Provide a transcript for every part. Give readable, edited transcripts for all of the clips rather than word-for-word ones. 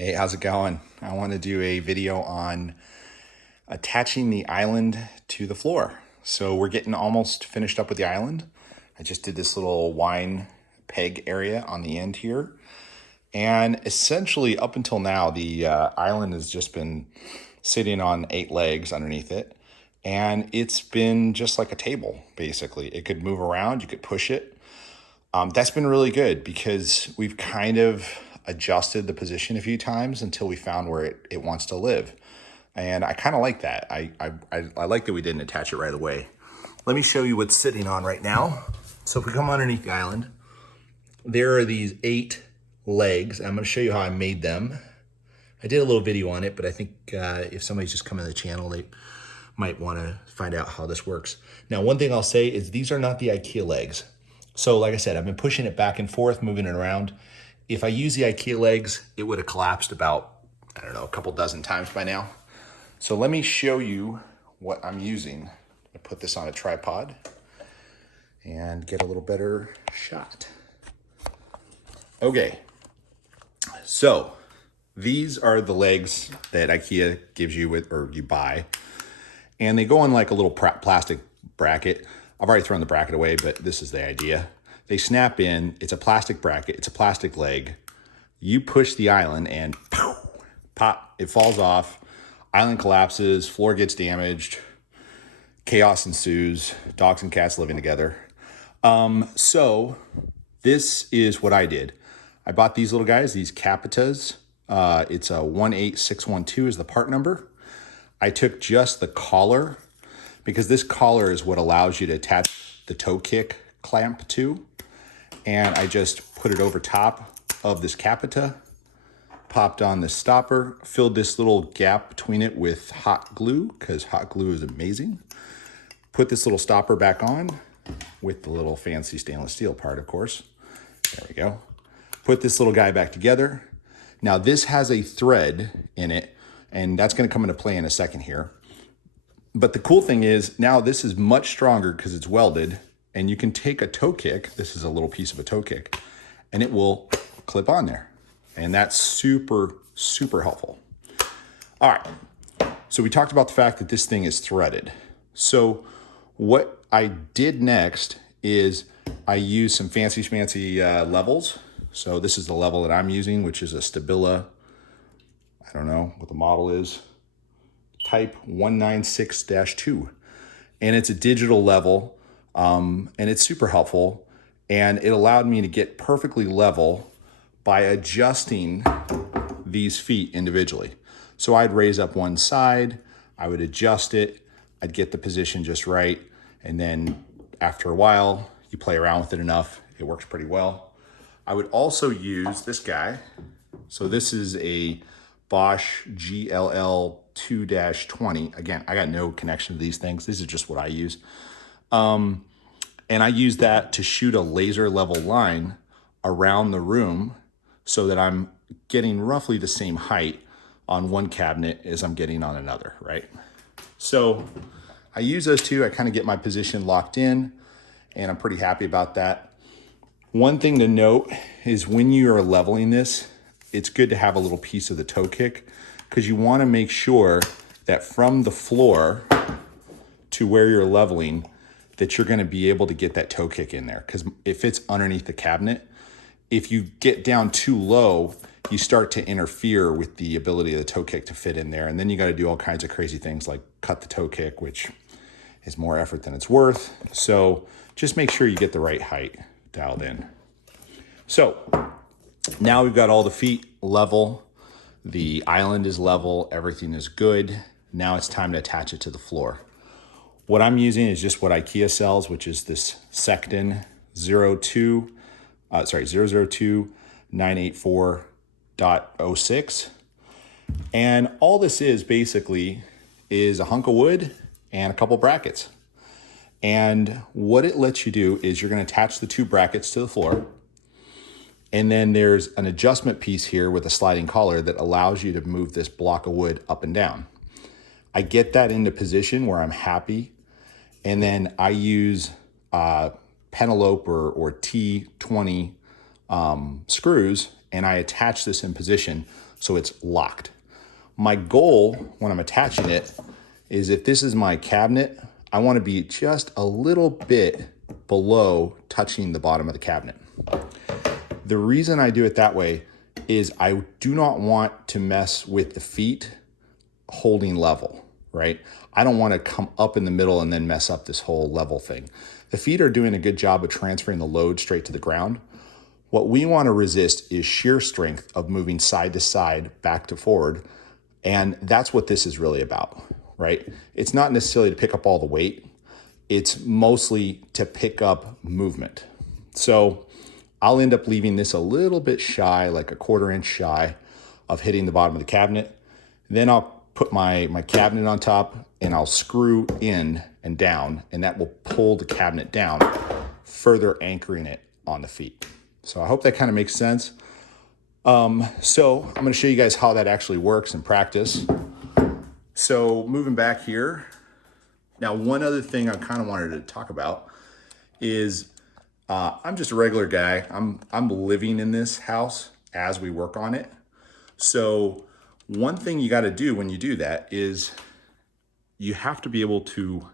Hey, how's it going? I want to do a video on attaching the island to the floor. So we're getting almost finished up with the island. I just did this little wine peg area on the end here. And essentially up until now, the island has just been sitting on 8 legs underneath it. And it's been just like a table, basically. It could move around, you could push it. That's been really good because we've kind of adjusted the position a few times until we found where it wants to live. And I kind of like that. I like that we didn't attach it right away. Let me show you what's sitting on right now. So if we come underneath the island, there are these 8 legs. I'm going to show you how I made them. I did a little video on it, but I think if somebody's just coming to the channel, they might want to find out how this works. Now, one thing I'll say is these are not the IKEA legs. So like I said, I've been pushing it back and forth, moving it around. If I use the IKEA legs, it would have collapsed about, I don't know, a couple dozen times by now. So let me show you what I'm using. I put this on a tripod and get a little better shot. Okay, so these are the legs that IKEA gives you or you buy. And they go on like a little plastic bracket. I've already thrown the bracket away, but this is the idea. They snap in, it's a plastic bracket, it's a plastic leg. You push the island and pow, pop, it falls off. Island collapses, floor gets damaged, chaos ensues, dogs and cats living together. So this is what I did. I bought these little guys, these Capitas. It's a 18612 is the part number. I took just the collar because this collar is what allows you to attach the toe kick clamp to. And I just put it over top of this Capita, popped on the stopper, filled this little gap between it with hot glue because hot glue is amazing. Put this little stopper back on with the little fancy stainless steel part, of course. There we go. Put this little guy back together. Now this has a thread in it, and that's going to come into play in a second here. But the cool thing is now this is much stronger because it's welded, and you can take a toe kick. This is a little piece of a toe kick, and it will clip on there. And that's super, super helpful. All right, so we talked about the fact that this thing is threaded. So what I did next is I used some fancy levels. So this is the level that I'm using, which is a Stabila, I don't know what the model is, type 196-2. And it's a digital level, and it's super helpful. And it allowed me to get perfectly level by adjusting these feet individually. So I'd raise up one side, I would adjust it, I'd get the position just right. And then after a while, you play around with it enough, it works pretty well. I would also use this guy. So this is a Bosch GLL 2-20. Again, I got no connection to these things. This is just what I use. And I use that to shoot a laser level line around the room so that I'm getting roughly the same height on one cabinet as I'm getting on another, right? So I use those two. I kind of get my position locked in, and I'm pretty happy about that. One thing to note is when you are leveling this, it's good to have a little piece of the toe kick because you want to make sure that from the floor to where you're leveling, that you're going to be able to get that toe kick in there. Because if it's underneath the cabinet, if you get down too low, you start to interfere with the ability of the toe kick to fit in there. And then you got to do all kinds of crazy things like cut the toe kick, which is more effort than it's worth. So just make sure you get the right height dialed in. So now we've got all the feet level. The island is level. Everything is good. Now it's time to attach it to the floor. What I'm using is just what IKEA sells, which is this Secton 002984.06. And all this is basically is a hunk of wood and a couple brackets. And what it lets you do is you're going to attach the 2 brackets to the floor. And then there's an adjustment piece here with a sliding collar that allows you to move this block of wood up and down. I get that into position where I'm happy. And then I use Penelope or T20 screws, and I attach this in position so it's locked. My goal when I'm attaching it is if this is my cabinet, I want to be just a little bit below touching the bottom of the cabinet. The reason I do it that way is I do not want to mess with the feet holding level, right? I don't want to come up in the middle and then mess up this whole level thing. The feet are doing a good job of transferring the load straight to the ground. What we want to resist is shear strength of moving side to side, back to forward. And that's what this is really about, right? It's not necessarily to pick up all the weight. It's mostly to pick up movement. So I'll end up leaving this a little bit shy, like a 1/4 inch shy of hitting the bottom of the cabinet. Then I'll put my cabinet on top and I'll screw in and down, and that will pull the cabinet down, further anchoring it on the feet. So I hope that kind of makes sense. So I'm going to show you guys how that actually works in practice. So moving back here. Now, one other thing I kind of wanted to talk about is I'm just a regular guy. I'm living in this house as we work on it. So one thing you got to do when you do that is you have to be able to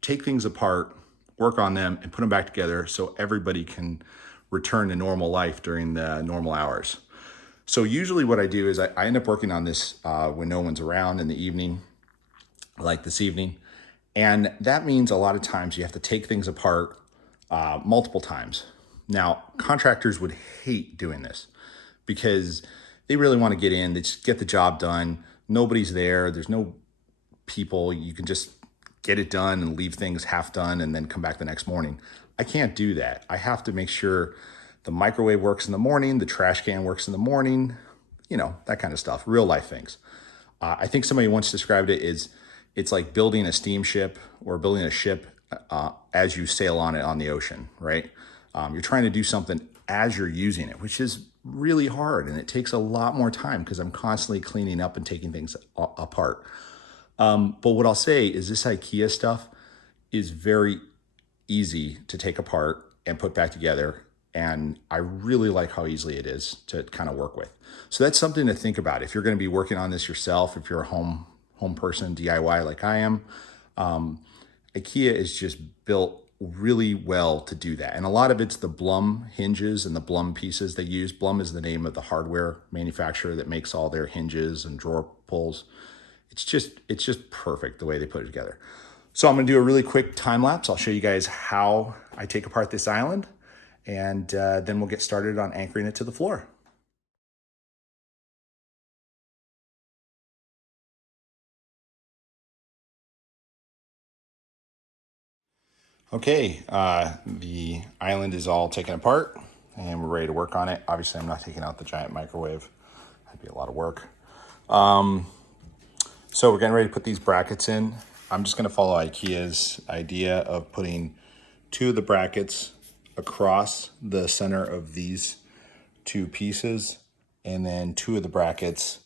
take things apart, work on them, and put them back together so everybody can return to normal life during the normal hours. So usually what I do is I end up working on this when no one's around in the evening, like this evening. And that means a lot of times you have to take things apart multiple times. Now, contractors would hate doing this because they really want to get in, they just get the job done. Nobody's there, there's no people. You can just get it done and leave things half done and then come back the next morning. I can't do that. I have to make sure the microwave works in the morning, the trash can works in the morning, you know, that kind of stuff, real life things. I think somebody once described it as it's like building a steamship or building a ship as you sail on it on the ocean, right? You're trying to do something as you're using it, which is really hard. And it takes a lot more time because I'm constantly cleaning up and taking things apart. But what I'll say is this IKEA stuff is very easy to take apart and put back together. And I really like how easily it is to kind of work with. So that's something to think about. If you're going to be working on this yourself, if you're a home person, DIY like I am, IKEA is just built really well to do that. And a lot of it's the Blum hinges and the Blum pieces they use. Blum is the name of the hardware manufacturer that makes all their hinges and drawer pulls. It's just perfect the way they put it together. So I'm going to do a really quick time lapse. I'll show you guys how I take apart this island, and then we'll get started on anchoring it to the floor. Okay, the island is all taken apart and we're ready to work on it. Obviously, I'm not taking out the giant microwave. That'd be a lot of work. So we're getting ready to put these brackets in. I'm just going to follow IKEA's idea of putting 2 of the brackets across the center of these 2 pieces, and then 2 of the brackets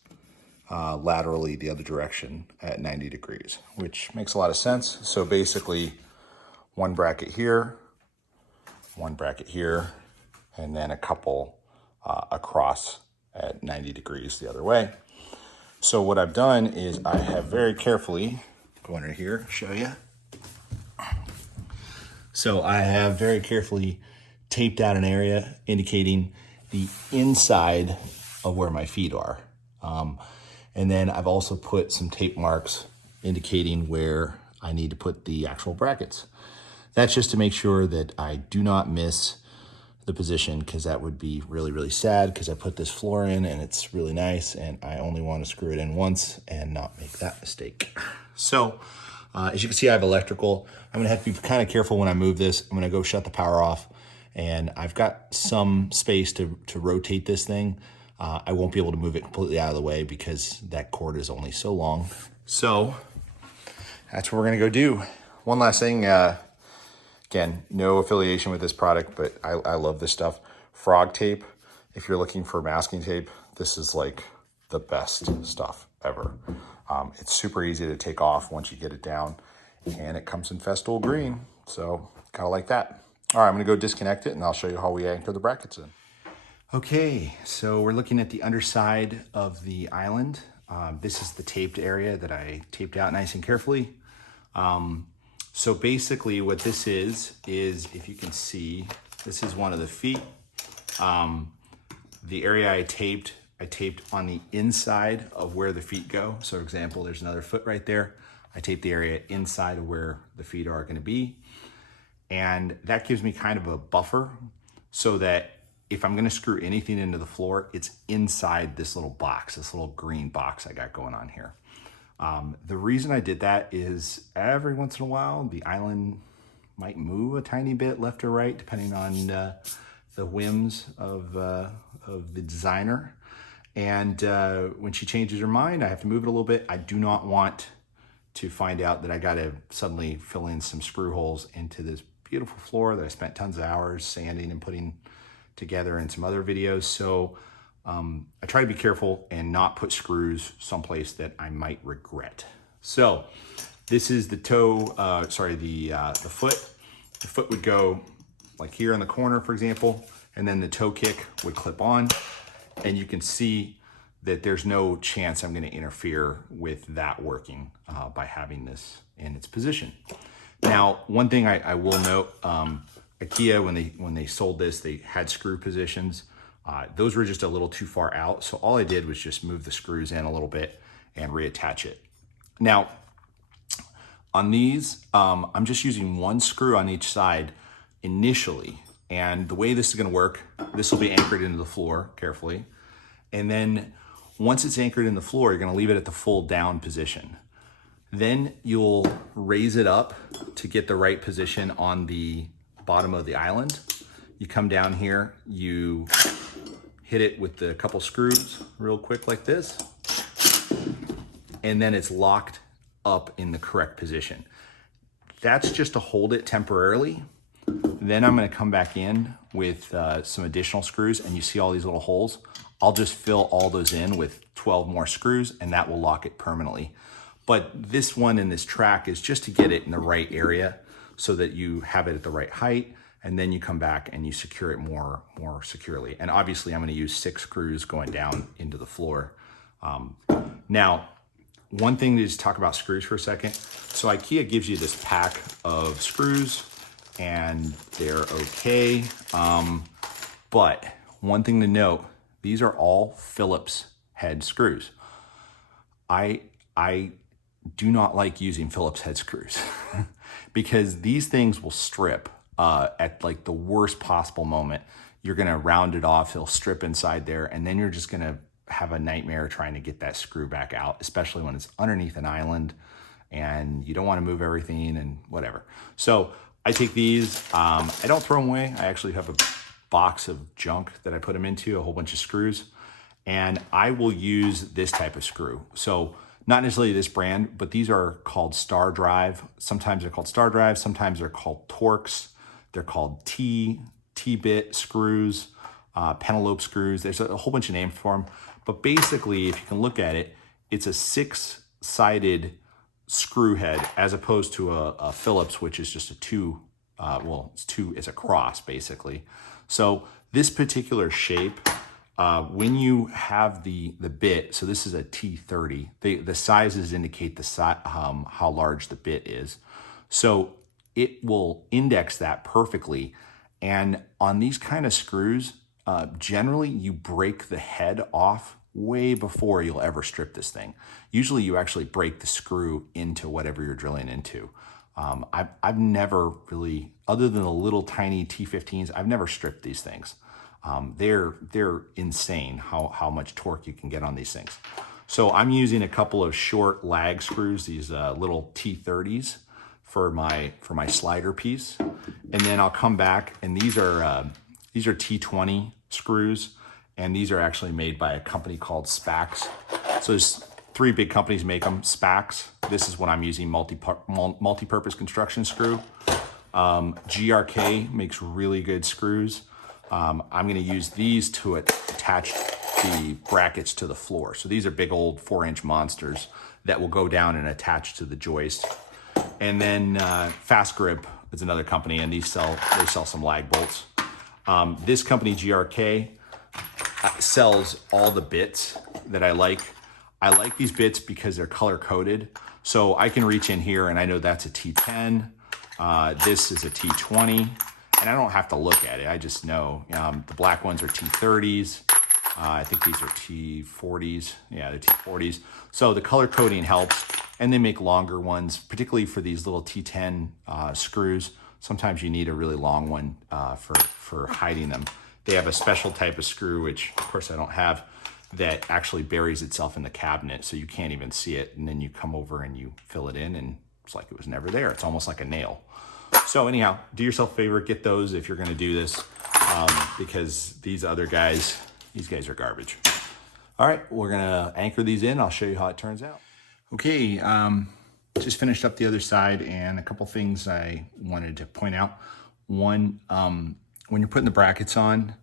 laterally the other direction at 90 degrees, which makes a lot of sense. So basically 1 bracket here, 1 bracket here, and then a couple across at 90 degrees the other way. So what I've done is I have very carefully, go under here, show you. So I have very carefully taped out an area indicating the inside of where my feet are. And then I've also put some tape marks indicating where I need to put the actual brackets. That's just to make sure that I do not miss the position, because that would be really, really sad, because I put this floor in and it's really nice and I only want to screw it in once and not make that mistake. So as you can see, I have electrical. I'm gonna have to be kind of careful when I move this. I'm gonna go shut the power off, and I've got some space to rotate this thing. I won't be able to move it completely out of the way because that cord is only so long. So that's what we're gonna go do. One last thing, again, no affiliation with this product, but I love this stuff. Frog tape, if you're looking for masking tape, this is like the best stuff ever. It's super easy to take off once you get it down, and it comes in Festool green, so kind of like that. All right, I'm gonna go disconnect it and I'll show you how we anchor the brackets in. Okay, so we're looking at the underside of the island. This is the taped area that I taped out nice and carefully. So basically what this is if you can see, this is one of the feet. The area I taped on the inside of where the feet go. So for example, there's another foot right there. I taped the area inside of where the feet are gonna be. And that gives me kind of a buffer so that if I'm gonna screw anything into the floor, it's inside this little box, this little green box I got going on here. The reason I did that is every once in a while, the island might move a tiny bit left or right, depending on the whims of the designer. And when she changes her mind, I have to move it a little bit. I do not want to find out that I gotta suddenly fill in some screw holes into this beautiful floor that I spent tons of hours sanding and putting together in some other videos. So I try to be careful and not put screws someplace that I might regret. So this is the toe, the foot. The foot would go like here in the corner, for example, and then the toe kick would clip on. And you can see that there's no chance I'm gonna interfere with that working by having this in its position. Now, one thing I will note, IKEA, when they sold this, they had screw positions. Those were just a little too far out. So all I did was just move the screws in a little bit and reattach it. Now, on these, I'm just using one screw on each side initially. And the way this is gonna work, this will be anchored into the floor carefully. And then once it's anchored in the floor, you're gonna leave it at the full down position. Then you'll raise it up to get the right position on the bottom of the island. You come down here, you hit it with a couple screws real quick like this, and then it's locked up in the correct position. That's just to hold it temporarily. Then I'm gonna come back in with some additional screws, and you see all these little holes. I'll just fill all those in with 12 more screws, and that will lock it permanently. But this one in this track is just to get it in the right area so that you have it at the right height, and then you come back and you secure it more securely. And obviously I'm gonna use 6 screws going down into the floor. Now, one thing to just talk about screws for a second. So IKEA gives you this pack of screws and they're okay. But one thing to note, these are all Phillips head screws. I do not like using Phillips head screws because these things will strip at like the worst possible moment. You're gonna round it off, it'll strip inside there, and then you're just gonna have a nightmare trying to get that screw back out, especially when it's underneath an island and you don't wanna move everything and whatever. So I take these, I don't throw them away. I actually have a box of junk that I put them into, a whole bunch of screws, and I will use this type of screw. So not necessarily this brand, but these are called Star Drive. Sometimes they're called Star Drive, sometimes they're called Torx. They're called T-bit screws, Penelope screws. There's a whole bunch of names for them. But basically, if you can look at it, it's a 6-sided screw head as opposed to a Phillips, which is just a it's a cross basically. So this particular shape, when you have the bit, so this is a T30, the sizes indicate how large the bit is. So it will index that perfectly. And on these kind of screws, generally you break the head off way before you'll ever strip this thing. Usually you actually break the screw into whatever you're drilling into. I've never really, other than the little tiny T15s, I've never stripped these things. They're insane how much torque you can get on these things. So I'm using a couple of short lag screws, these little T30s for my slider piece. And then I'll come back, and these are T20 screws, and these are actually made by a company called Spax. So there's 3 big companies make them. Spax, this is what I'm using, multi-purpose construction screw. GRK makes really good screws. I'm gonna use these to attach the brackets to the floor. So these are big old 4-inch monsters that will go down and attach to the joist. And then Fast Grip is another company, and they sell some lag bolts. This company, GRK, sells all the bits that I like. I like these bits because they're color coded. So I can reach in here and I know that's a T10. This is a T20, and I don't have to look at it. I just know. The black ones are T30s. I think these are T40s. Yeah, they're T40s. So the color coding helps, and they make longer ones, particularly for these little T10 screws. Sometimes you need a really long one for hiding them. They have a special type of screw, which of course I don't have, that actually buries itself in the cabinet, so you can't even see it. And then you come over and you fill it in, and it's like it was never there. It's almost like a nail. So anyhow, do yourself a favor, get those if you're gonna do this, because these other guys, these guys are garbage. All right, we're gonna anchor these in. I'll show you how it turns out. Okay, just finished up the other side, and a couple things I wanted to point out. One, when you're putting the brackets on,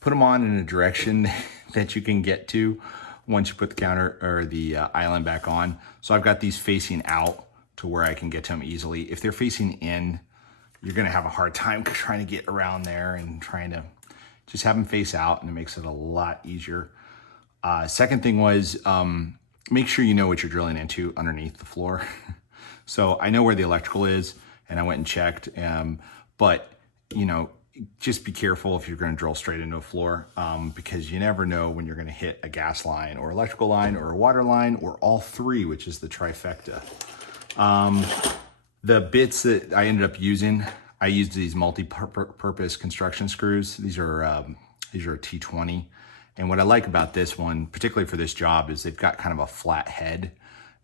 put them on in a direction that you can get to once you put the counter or the island back on. So I've got these facing out to where I can get to them easily. If they're facing in, you're gonna have a hard time trying to get around there and trying to just have them face out, and it makes it a lot easier. Second thing was, make sure you know what you're drilling into underneath the floor. So I know where the electrical is, and I went and checked, but you know, just be careful if you're going to drill straight into a floor, because you never know when you're going to hit a gas line or electrical line or a water line or all three, which is the trifecta. The bits that I ended up using, I used these multi-purpose construction screws. These are a T20. And what I like about this one, particularly for this job, is they've got kind of a flat head.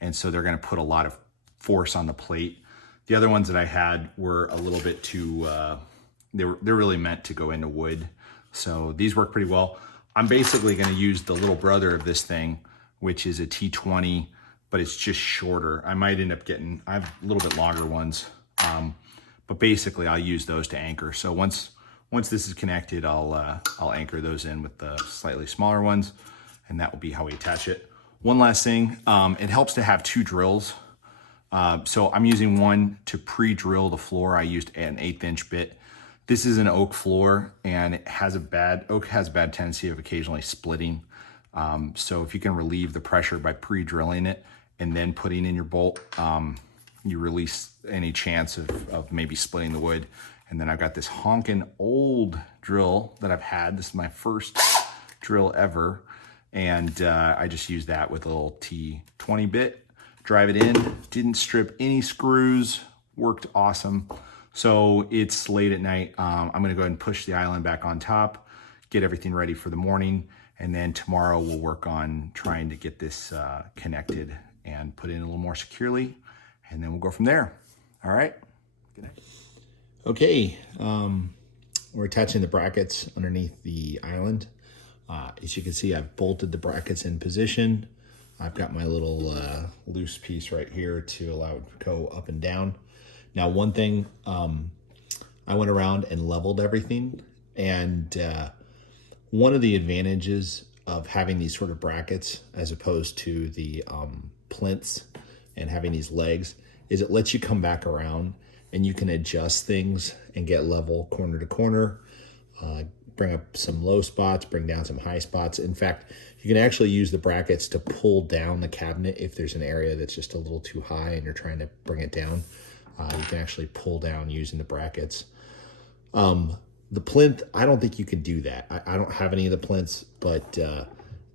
And so they're going to put a lot of force on the plate. The other ones that I had were a little bit too, they're really meant to go into wood. So these work pretty well. I'm basically going to use the little brother of this thing, which is a T20, but it's just shorter. I might end up getting, I have a little bit longer ones, but basically I'll use those to anchor. So once this is connected, I'll anchor those in with the slightly smaller ones, and that will be how we attach it. One last thing, it helps to have two drills. So I'm using one to pre-drill the floor. I used an 1/8 inch bit. This is an oak floor, and oak has a bad tendency of occasionally splitting. So if you can relieve the pressure by pre-drilling it and then putting in your bolt, you release any chance of maybe splitting the wood. And then I've got this honking old drill that I've had. This is my first drill ever. And I just used that with a little T20 bit, drive it in, didn't strip any screws, worked awesome. So it's late at night. I'm gonna go ahead and push the island back on top, get everything ready for the morning, and then tomorrow we'll work on trying to get this connected and put in a little more securely, and then we'll go from there. All right, good night. Okay, we're attaching the brackets underneath the island. As you can see, I've bolted the brackets in position. I've got my little loose piece right here to allow it to go up and down. Now, one thing, I went around and leveled everything, and one of the advantages of having these sort of brackets as opposed to the plinths and having these legs is it lets you come back around and you can adjust things and get level corner to corner, bring up some low spots, bring down some high spots. In fact, you can actually use the brackets to pull down the cabinet if there's an area that's just a little too high and you're trying to bring it down. You can actually pull down using the brackets. The plinth, I don't think you can do that. I don't have any of the plinths, but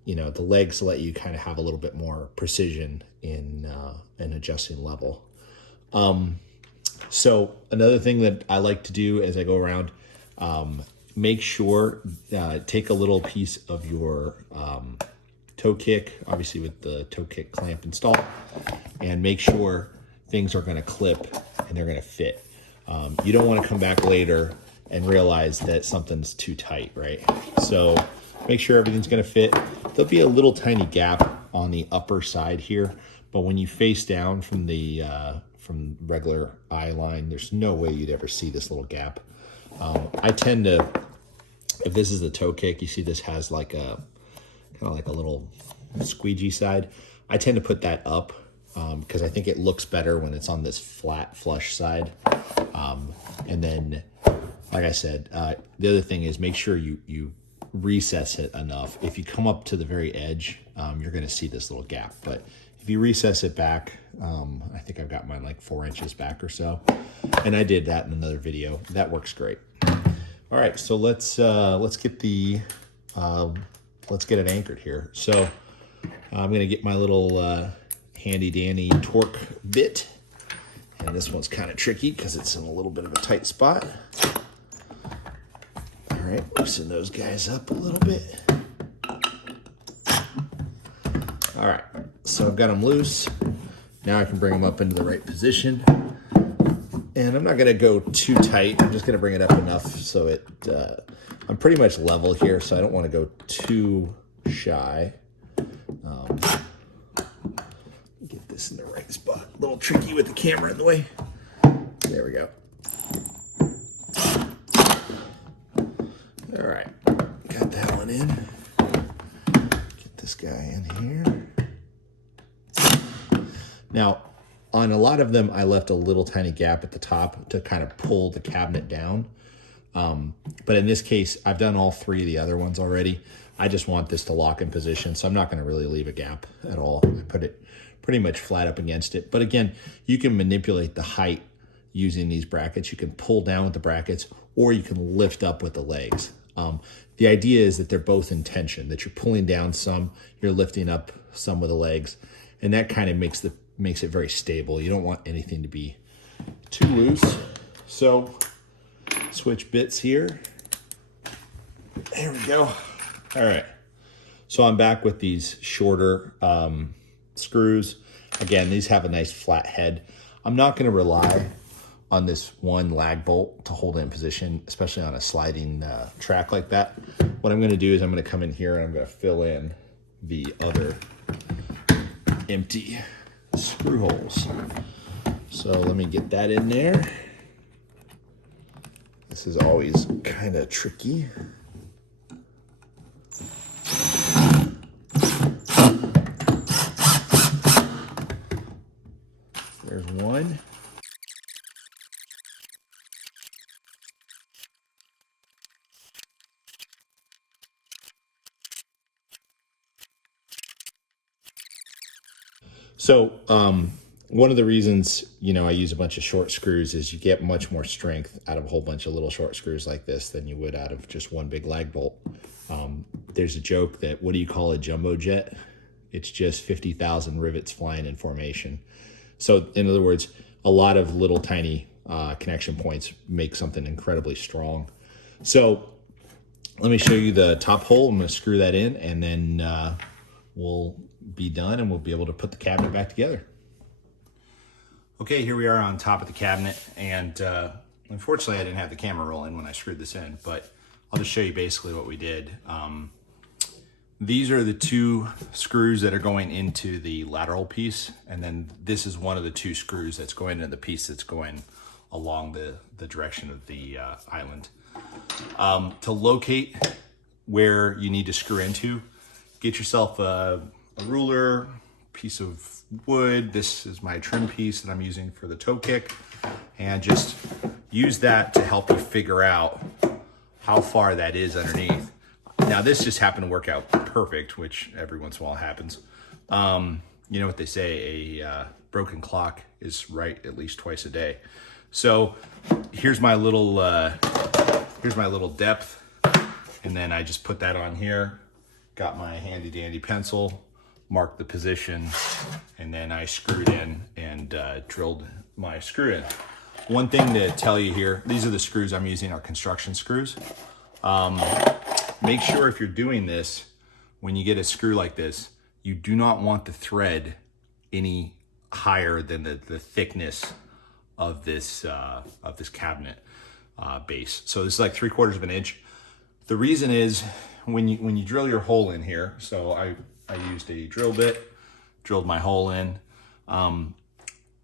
you know, the legs let you kind of have a little bit more precision in adjusting level. So another thing that I like to do as I go around, make sure, take a little piece of your toe kick, obviously with the toe kick clamp installed, and make sure things are gonna clip and they're gonna fit. You don't wanna come back later and realize that something's too tight, right? So make sure everything's gonna fit. There'll be a little tiny gap on the upper side here, but when you face down from the from regular eye line, there's no way you'd ever see this little gap. I tend to, if this is the toe kick, you see this has like a, kind of like a little squeegee side. I tend to put that up because I think it looks better when it's on this flat flush side. And then, like I said, the other thing is make sure you recess it enough, if you come up to the very edge, you're going to see this little gap. But if you recess it back, I think I've got mine like 4 inches back or so, and I did that in another video. That works great. All right, so let's get it anchored here. So I'm going to get my little handy dandy torque bit, and this one's kind of tricky because it's in a little bit of a tight spot. All right, loosen those guys up a little bit. All right, so I've got them loose. Now I can bring them up into the right position. And I'm not gonna go too tight. I'm just gonna bring it up enough so it, I'm pretty much level here, so I don't wanna go too shy. Get this in the right spot. A little tricky with the camera in the way. There we go. All right, got that one in. Get this guy in here. Now, on a lot of them, I left a little tiny gap at the top to kind of pull the cabinet down. But in this case, I've done all 3 of the other ones already. I just want this to lock in position, so I'm not gonna really leave a gap at all. I put it pretty much flat up against it. But again, you can manipulate the height using these brackets. You can pull down with the brackets, or you can lift up with the legs. The idea is that they're both in tension, that you're pulling down some, you're lifting up some with the legs, and that kind of makes it very stable. You don't want anything to be too loose. So switch bits here. There we go. All right. So I'm back with these shorter screws. Again, these have a nice flat head. I'm not going to rely on this one lag bolt to hold it in position, especially on a sliding track like that. What I'm going to do is I'm going to come in here and I'm going to fill in the other empty screw holes. So let me get that in there. This is always kind of tricky. There's one. So one of the reasons, I use a bunch of short screws is you get much more strength out of a whole bunch of little short screws like this than you would out of just one big lag bolt. There's a joke that, what do you call a jumbo jet? It's just 50,000 rivets flying in formation. So in other words, a lot of little tiny connection points make something incredibly strong. So let me show you the top hole. I'm going to screw that in, and then we'll be done and we'll be able to put the cabinet back together. Okay, here we are on top of the cabinet, and unfortunately I didn't have the camera rolling when I screwed this in, but I'll just show you basically what we did. These are the 2 screws that are going into the lateral piece, and then this is one of the 2 screws that's going into the piece that's going along the direction of the island. To locate where you need to screw into, get yourself a ruler, piece of wood. This is my trim piece that I'm using for the toe kick, and just use that to help you figure out how far that is underneath. Now this just happened to work out perfect, which every once in a while happens. You know what they say, a broken clock is right at least twice a day. So here's my little depth, and then I just put that on here. Got my handy dandy pencil, marked the position, and then I screwed in and drilled my screw in. One thing to tell you here, these are the screws I'm using, are construction screws. Make sure if you're doing this, when you get a screw like this, you do not want the thread any higher than the thickness of this cabinet base. So this is like 3/4 of an inch. The reason is when you drill your hole in here, so I used a drill bit, drilled my hole in.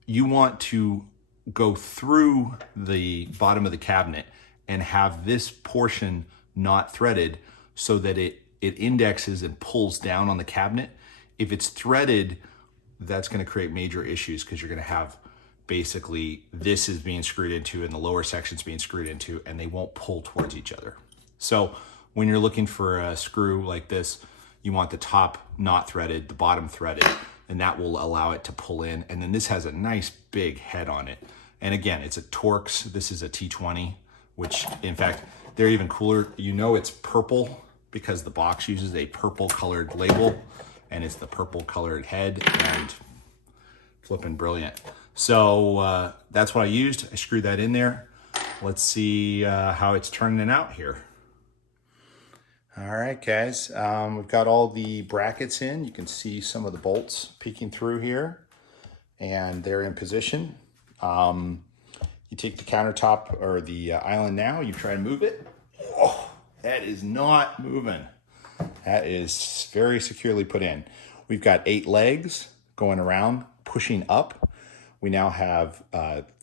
You want to go through the bottom of the cabinet and have this portion not threaded so that it indexes and pulls down on the cabinet. If it's threaded, that's going to create major issues because you're going to have basically this is being screwed into and the lower section's being screwed into, and they won't pull towards each other. So when you're looking for a screw like this, you want the top not threaded, the bottom threaded, and that will allow it to pull in. And then this has a nice big head on it. And again, it's a Torx. This is a T20, which in fact, they're even cooler. You know it's purple because the box uses a purple colored label, and it's the purple colored head, and flipping brilliant. So that's what I used. I screwed that in there. Let's see how it's turning out here. All right, guys, we've got all the brackets in. You can see some of the bolts peeking through here, and they're in position. You take the countertop or the island now, you try and move it. Oh, that is not moving. That is very securely put in. We've got 8 legs going around, pushing up. We now have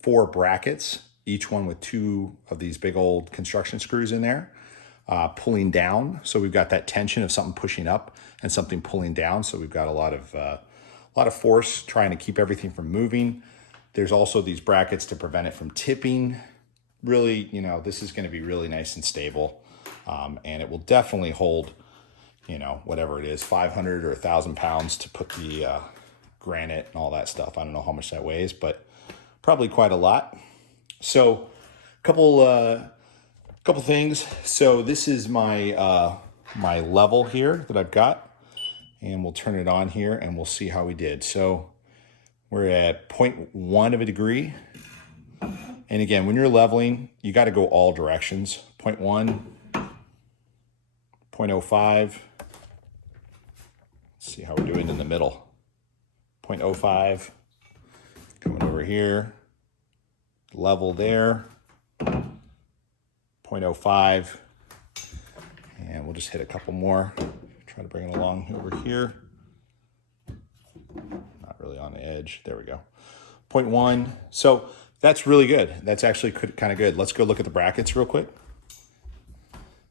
4 brackets, each one with 2 of these big old construction screws in there, pulling down. So we've got that tension of something pushing up and something pulling down. So we've got a lot of force trying to keep everything from moving. There's also these brackets to prevent it from tipping. Really, you know, this is going to be really nice and stable, and it will definitely hold, you know, whatever it is, 500 or 1,000 pounds to put the granite and all that stuff. I don't know how much that weighs, but probably quite a lot. So couple things. So this is my my level here that I've got, and we'll turn it on here and we'll see how we did. So we're at 0.1 of a degree. And again, when you're leveling, you got to go all directions. 0.1, 0.05. Let's see how we're doing in the middle. 0.05. Coming over here. Level there. 0.05. And we'll just hit a couple more. Try to bring it along over here. Not really on the edge. There we go. 0.1. So that's really good. That's actually kind of good. Let's go look at the brackets real quick.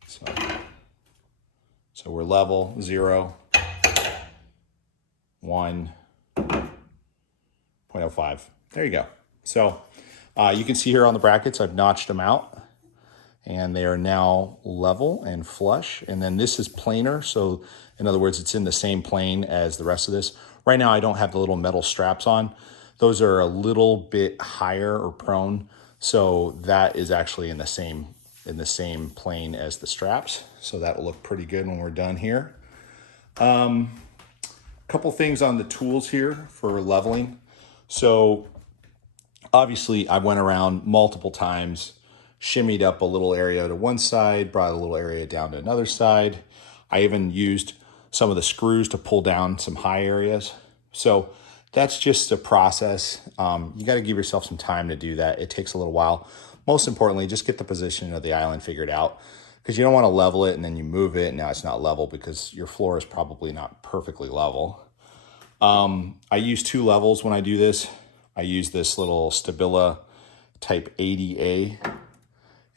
So we're level, 0, 1, 0.05. There you go. So you can see here on the brackets, I've notched them out, and they are now level and flush. And then this is planar. So in other words, it's in the same plane as the rest of this. Right now, I don't have the little metal straps on. Those are a little bit higher or prone. So that is actually in the same plane as the straps. So that will look pretty good when we're done here. Couple things on the tools here for leveling. So obviously I went around multiple times, shimmied up a little area to one side, brought a little area down to another side. I even used some of the screws to pull down some high areas. So that's just a process. You got to give yourself some time to do that. It takes a little while. Most importantly, just get the position of the island figured out, because you don't want to level it and then you move it and now it's not level because your floor is probably not perfectly level. I use 2 levels when I do this. I use this little Stabila type 80A,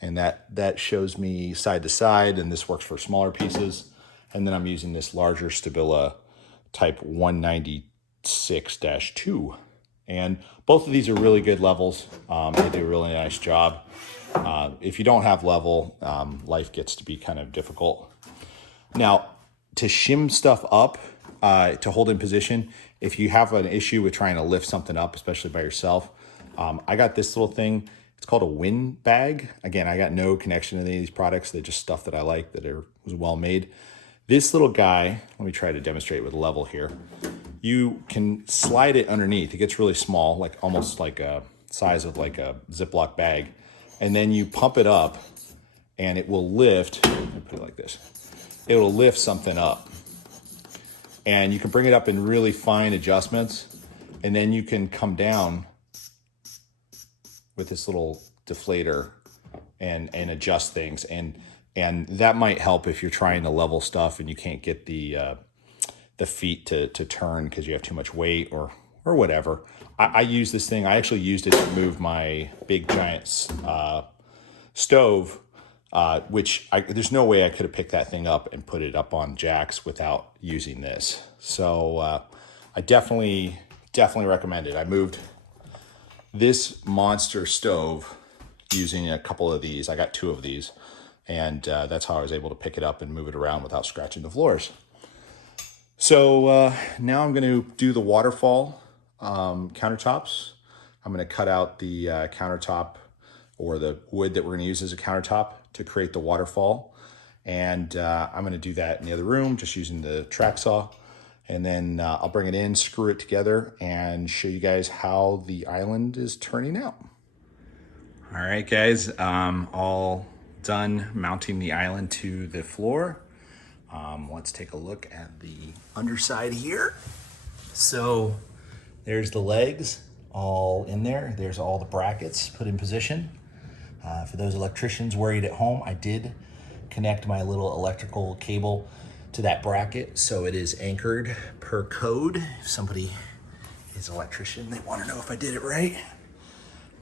and that shows me side to side, and this works for smaller pieces. And then I'm using this larger Stabila type 196-2. And both of these are really good levels. They do a really nice job. If you don't have level, life gets to be kind of difficult. Now, to shim stuff up, to hold in position, if you have an issue with trying to lift something up, especially by yourself, I got this little thing. It's called a wind bag. Again, I got no connection to any of these products. They're just stuff that I like, that was well made. This little guy, let me try to demonstrate with level here. You can slide it underneath. It gets really small, like almost like a size of like a Ziploc bag. And then you pump it up and it will lift. Let me put it like this. It will lift something up. And you can bring it up in really fine adjustments. And then you can come down with this little deflator and adjust things. And that might help if you're trying to level stuff and you can't get the feet to turn because you have too much weight or whatever. I use this thing. I actually used it to move my big giant stove, which there's no way I could have picked that thing up and put it up on jacks without using this. So I definitely recommend it. I moved this monster stove using a couple of these. I got 2 of these. And that's how I was able to pick it up and move it around without scratching the floors. So now I'm going to do the waterfall countertops. I'm going to cut out the countertop or the wood that we're going to use as a countertop to create the waterfall. And I'm going to do that in the other room just using the track saw. And then I'll bring it in, screw it together, and show you guys how the island is turning out. All right, guys, all done mounting the island to the floor. Let's take a look at the underside here. So there's the legs all in there. There's all the brackets put in position. For those electricians worried at home, I did connect my little electrical cable to that bracket, so it is anchored per code. If somebody is an electrician, they want to know if I did it right.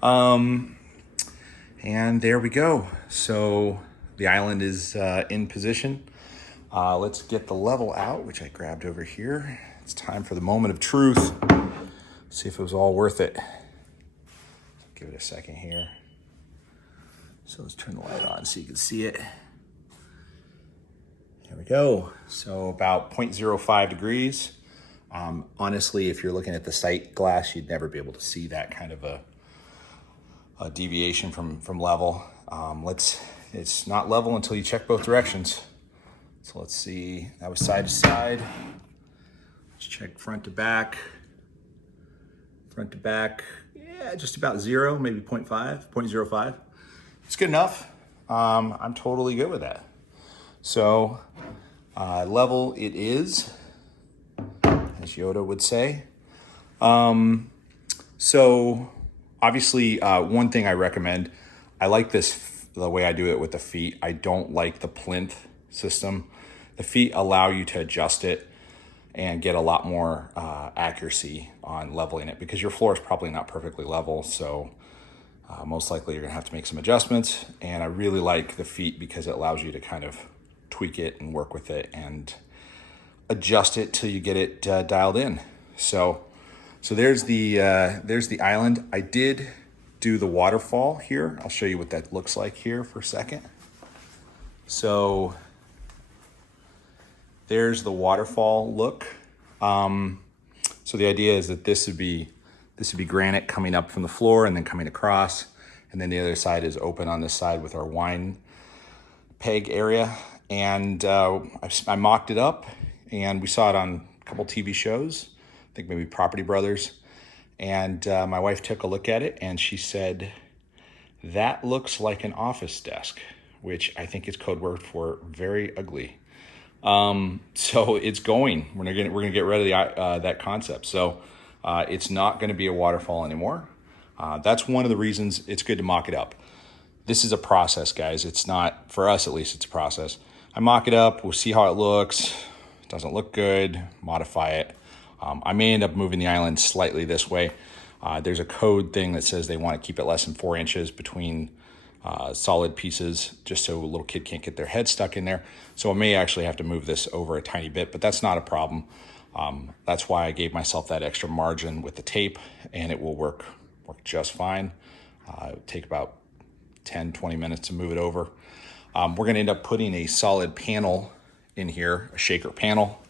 And there we go. So the island is in position. Let's get the level out, which I grabbed over here. It's time for the moment of truth. See if it was all worth it. Give it a second here. So let's turn the light on so you can see it. There we go. So about 0.05 degrees. Honestly, if you're looking at the sight glass, you'd never be able to see that kind of a deviation from level. It's not level until you check both directions. So let's see, that was side to side. Let's check front to back. Front to back, yeah, just about 0, maybe 0.05. It's good enough. I'm totally good with that. So level it is, as Yoda would say. So obviously, one thing I recommend, I like the way I do it with the feet. I don't like the plinth system. The feet allow you to adjust it and get a lot more accuracy on leveling it, because your floor is probably not perfectly level. So most likely you're gonna have to make some adjustments. And I really like the feet because it allows you to kind of tweak it and work with it and adjust it till you get it dialed in. So there's the island. I did do the waterfall here. I'll show you what that looks like here for a second. So there's the waterfall look. So the idea is that this would be granite coming up from the floor and then coming across, and then the other side is open on this side with our wine peg area. And I mocked it up, and we saw it on a couple TV shows, I think maybe Property Brothers. And my wife took a look at it and she said, that looks like an office desk, which I think is code word for very ugly. So it's going. We're gonna get rid of that concept. So it's not gonna be a waterfall anymore. That's one of the reasons it's good to mock it up. This is a process, guys. It's not, for us at least, it's a process. I mock it up, we'll see how it looks. It doesn't look good, modify it. I may end up moving the island slightly this way. There's a code thing that says they want to keep it less than 4 inches between solid pieces, just so a little kid can't get their head stuck in there. So I may actually have to move this over a tiny bit, but that's not a problem. That's why I gave myself that extra margin with the tape, and it will work just fine. It would take about 10-20 minutes to move it over. We're going to end up putting a solid panel in here, a shaker panel.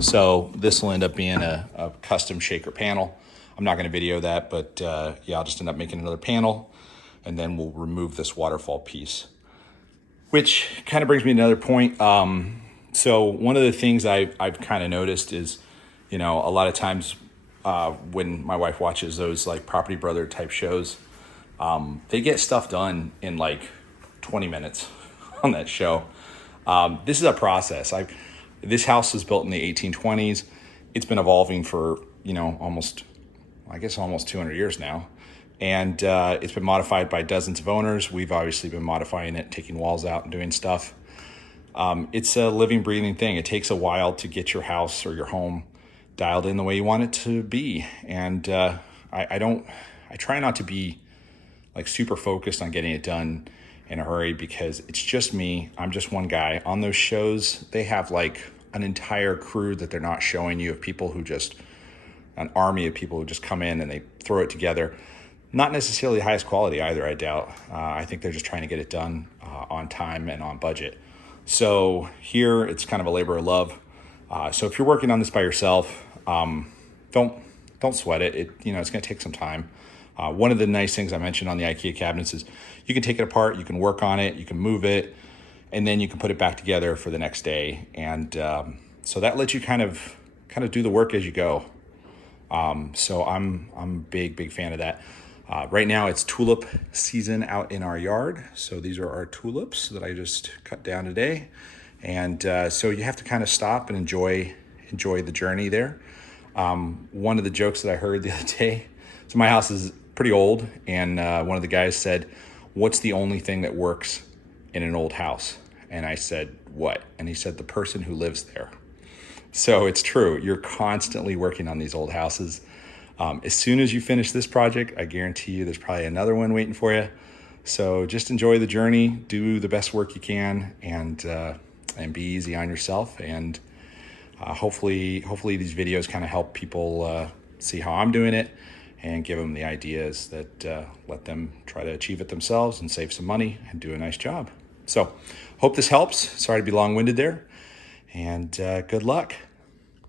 So this will end up being a custom shaker panel. I'm not going to video that, but yeah, I'll just end up making another panel, and then we'll remove this waterfall piece. Which kind of brings me to another point. So one of the things I've kind of noticed is, a lot of times when my wife watches those like Property Brother type shows, they get stuff done in like 20 minutes on that show. This is a process. This house was built in the 1820s. It's been evolving for, almost 200 years now. And it's been modified by dozens of owners. We've obviously been modifying it, taking walls out and doing stuff. It's a living, breathing thing. It takes a while to get your house or your home dialed in the way you want it to be. And I try not to be like super focused on getting it done in a hurry, because it's just me. I'm just one guy. On those shows, they have like an entire crew that they're not showing you, of people who an army of people who just come in and they throw it together. Not necessarily the highest quality either, I doubt. I think they're just trying to get it done on time and on budget. So here it's kind of a labor of love. So if you're working on this by yourself, don't sweat it. It's going to take some time. One of the nice things I mentioned on the IKEA cabinets is you can take it apart, you can work on it, you can move it, and then you can put it back together for the next day. And so that lets you kind of do the work as you go. So I'm a big fan of that. Right now it's tulip season out in our yard. So these are our tulips that I just cut down today. And so you have to kind of stop and enjoy the journey there. One of the jokes that I heard the other day, so my house is pretty old, and one of the guys said, "What's the only thing that works in an old house?" And I said, "What?" And he said, "The person who lives there." So it's true. You're constantly working on these old houses. As soon as you finish this project, I guarantee you there's probably another one waiting for you. So just enjoy the journey, do the best work you can, and be easy on yourself. And hopefully these videos kind of help people see how I'm doing it and give them the ideas that let them try to achieve it themselves and save some money and do a nice job. So hope this helps. Sorry to be long-winded there, and good luck.